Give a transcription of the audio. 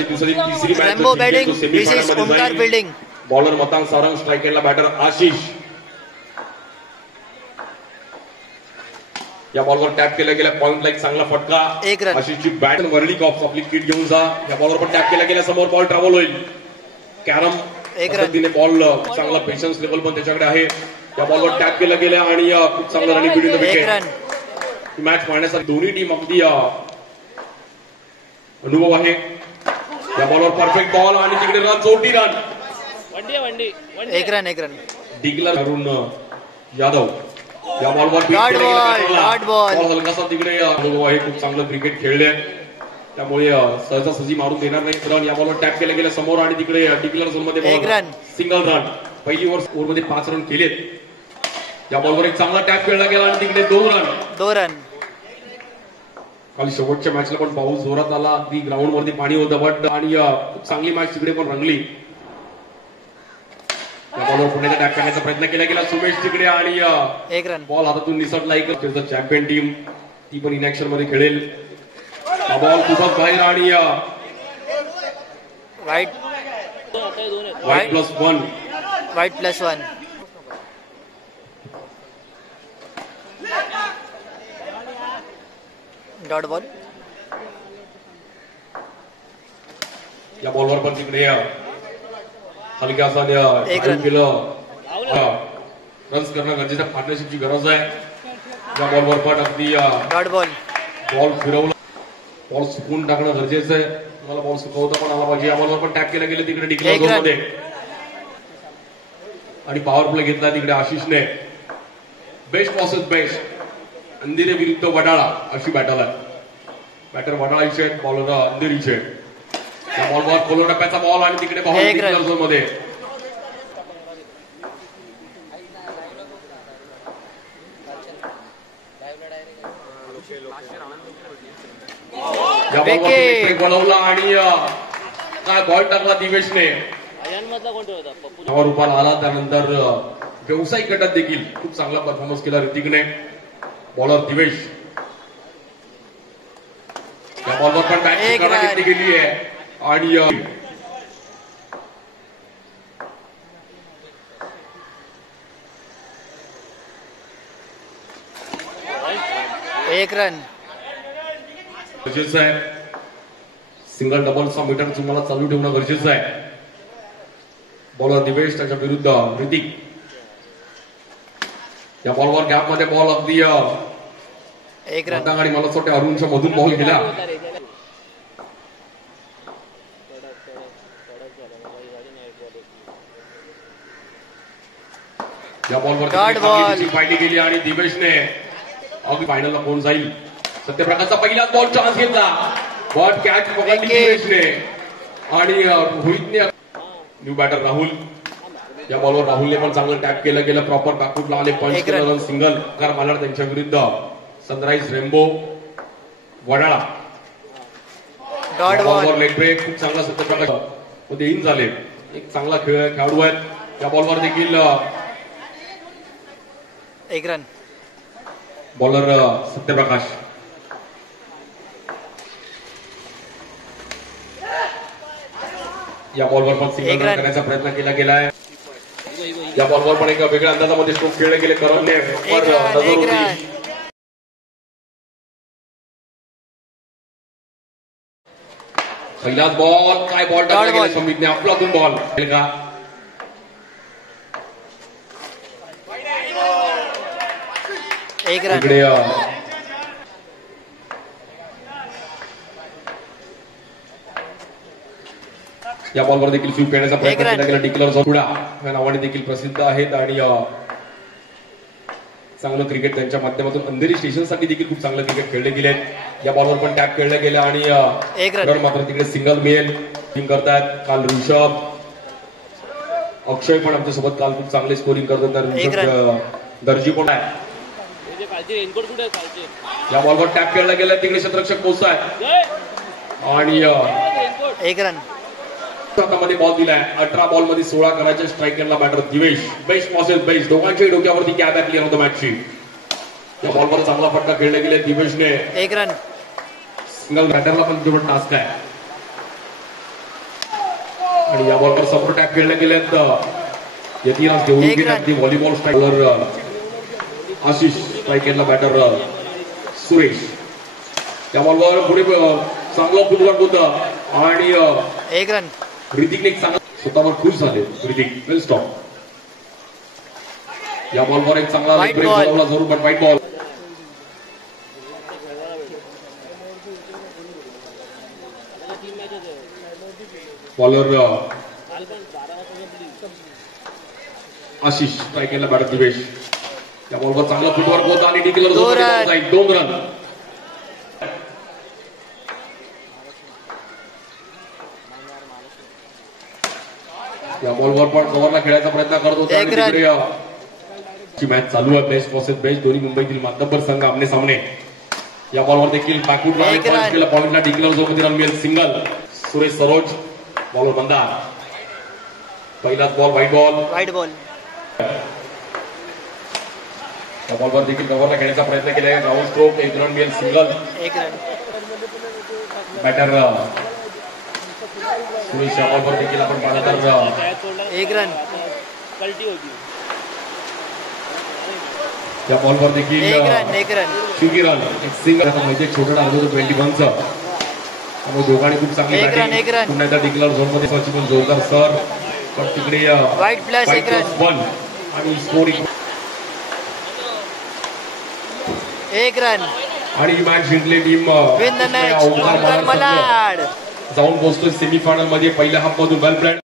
आजची दिवसाची तिसरी Rambo batting match semifinal Omkar building. Bowler Matang Sarang, स्ट्रायकरला बॅटर आशिष. या बॉलवर टॅप केला गेला, पॉइंटला एक चांगला फटका. आशिषची बॅट वरली कॉप्स आपली किट घेऊन जा. या बॉलवर पण टॅप केला गेला, समोर बॉल ट्रॅव्हल होईल. कॅरम पद्धतीने बॉल चांगला पेशन्स लेवल पण त्याच्याकडे आहे. या बॉलवर टॅप केला गेला आणि खूप चांगला running between the wicket. Match पाहण्यासाठी दोन्ही टीम अगदी अनुभव आहे. या बॉलवर परफेक्ट बॉल आणि तिकडे रन, 40 रन. एक रन डिक्लेअर करून यादव. या बॉलवर बॉल हलकासा तिकडे अनुभव आहे. खूप चांगलं क्रिकेट खेळले, त्यामुळे सहजासहजी मारून देणार नाही रन. या बॉलवर टॅप केला गेला समोर आणि तिकडे डिक्लेअर झोन मध्ये सिंगल रन. पहिली ओव्हर मध्ये 5 रन केलेत. या बॉलवर एक चांगला टॅप खेळला गेला आणि तिकडे 2 रन. काल शेवटच्या मॅचला पण पाऊस जोरात आला, अगदी ग्राउंड वरती पाणी होतं, बट आणि खूप चांगली मॅच तिकडे पण रंगली. या बॉलवर पुण्याचा टॅप करण्याचा प्रयत्न केला गेला सुमेश तिकडे आणि एक रन. बॉल हातातून निसटला. एक चॅम्पियन टीम ती पण इनॅक्शन मध्ये खेळेल. हा बॉल खूपच बाहेर आणि वाईट +1. Dot ball. या बॉलवर पण तिकडे हलक्यासा केलं. रन्स करणं गरजेचं, पार्टनरशिपची गरज आहे. या बॉलवर पण अगदी डॉट बॉल. बॉल फिरवला, बॉल सुकून टाकणं गरजेचं आहे. मला बॉल सुकवता पण आला पाहिजे. या बॉलवर पण टॅप केला गेले तिकडे डिक्लेअर झोन मध्ये आणि पॉवर प्ले घेतला तिकडे आशिषने. बेस्ट वर्सेस बेस्ट, अंधेरे विरुद्ध वडाळा अशी बॅटल आहे. बॅटर वडाळाचे आहेत, बॉलर अंधेरीचे. या बॉलवर खोलो टप्प्याचा बॉल आणि तिकडे बॉल डिक्लेअर झोन मध्ये. वळवला आणि काय बॉल टाकला दिवेशने. रूपाला आला, त्यानंतर व्यावसायिक गटात देखील खूप चांगला परफॉर्मन्स केला ऋतिकने. बॉलर दिवेश. या बॉलवर पण बॅट घेतली गेली आहे आणि एक रन गरजेचं आहे. सिंगल डबलचा मीटर तुम्हाला चालू ठेवणं गरजेचं आहे. बॉलर दिवेश, त्याच्या विरुद्ध ऋतिक. या बॉलवर गॅप मध्ये बॉल अगदी एक रन आणि मला वाटतं अरुणच्या मधून बॉल गेला. या बॉलवर पाहिली गेली आणि दिवेशने अगदी फायनलला कोण जाईल. सत्यप्रकाशचा पहिलाच बॉल चान्स घेतला, बॉल कॅच पकडली दिवेशने आणि रोहितने. New batter Rahul. या बॉलवर राहुलने पण चांगलं टॅप केलं गेलं, प्रॉपर बॅकफुटला आले, पंच केलं, रन सिंगल कार मालाड त्यांच्या विरुद्ध. Sunrise Rambo Wadala. बॉलवर लेग ब्रेक खूप चांगला सत्यप्रकाश मध्ये इन झाले. एक चांगला खेळाडू आहेत. या बॉलवर देखील एक रन. बॉलर सत्यप्रकाश. या बॉलवर पण सिंगल रन करण्याचा प्रयत्न केला गेलाय. या बॉलवर पण एका वेगळ्या अंदाजामध्ये स्ट्रोक खेळले गेले. करणने नजर होती. पहिलाच बॉल काय बॉल टाकला गेला संमितने आपलातून बॉल का. एक रन. इकडे या बॉलवर देखील स्वीप करण्याचा प्रयत्न केला गेला. डिक्लेअर झोडा या नावाने देखील प्रसिद्ध आहेत आणि चांगलं क्रिकेट त्यांच्या माध्यमातून अंधेरी स्टेशनसाठी देखील खूप चांगलं क्रिकेट खेळले गेले. या बॉलवर पण टॅप खेळले गेले आणि रन मात्र तिकडे सिंगल मेल टीम करतायत. काल ऋषभ, अक्षय पण आमच्यासोबत काल खूप चांगले स्कोरिंग करत होता. ऋषभ दर्जी पण आहे. या बॉलवर टॅप खेळला गेला, तिकडे क्षेत्ररक्षक पोहोचताय आणि एक रन. हातामध्ये बॉल दिलाय. 18 बॉल मध्ये 16 करायचे. स्ट्रायकरला बॅटर दिवेश. बेस्ट पॉसेस बेस्ट, दोघांच्याही डोक्यावरती कॅप आहे क्लिअर होतं मॅचची. या बॉलवर चांगला फटका खेळला गेला दिवेशने. एक रन. सिंगल बॅटरला पण जेवढा टास्क आहे. आणि या बॉलवर समोर टॅप खेळल्या गेल्यात यतीराज देवळी व्हॉलीबॉल स्ट्रायकर आशिष स्ट्रायकेटला बॅटर सुरेश. या बॉलवर पुढे चांगला फुटवर्क होता आणि 1 रन. ऋतिकने एक चांगला स्वतःवर खुश झाले. Hrithik well stop. या बॉलवर एक चांगला ब्रेक बनवला जरूर पण वाईट बॉल. बॉलर आशिष स्ट्रायकेटला बॅटर दिवेश. या बॉलवर चांगला फुटवर्क होता आणि डिक्लेअर जाईल 2 रन. या बॉलवर पण कव्हरला खेळायचा प्रयत्न करत होता आणि तिकडे मॅच चालू आहे. बेस्ट वर्सेस बेस्ट दोन्ही मुंबईतील मातब्बर संघ आमने सामने. या बॉलवर देखील बॅकवूड केला पॉइंटला डिक्लेअर सोबत रन मिळेल सिंगल. सुरेश सरोज बॉलर बंदा. पहिलाच बॉल व्हाईट बॉल. या बॉलवर देखील कव्हरला खेळण्याचा प्रयत्न केला. ग्राउंड स्ट्रोक 1 रन मिळेल सिंगल. 1 रन. बॅटर सुरेश या बॉलवर देखील आपण पाहिलं तर 1 रन. या बॉलवर देखील 1 रन. शिवगी रन एक सिंगल. म्हणजे छोटं टाकलं होतं 21चं. त्यामुळे दोघांनी खूप चांगली पुन्हा एकदा डिक्लेअर झोन मध्ये पण जोरदार सर. पण तिकडे वाईट प्लस 1 रन आणि स्कोरिंग 1 रन. आणि ही मॅच जिंकली team win the match Omkar Malad. जाऊन पोहोचतोय सेमीफायनल मध्ये पहिल्या हाफ मधून. Well plan.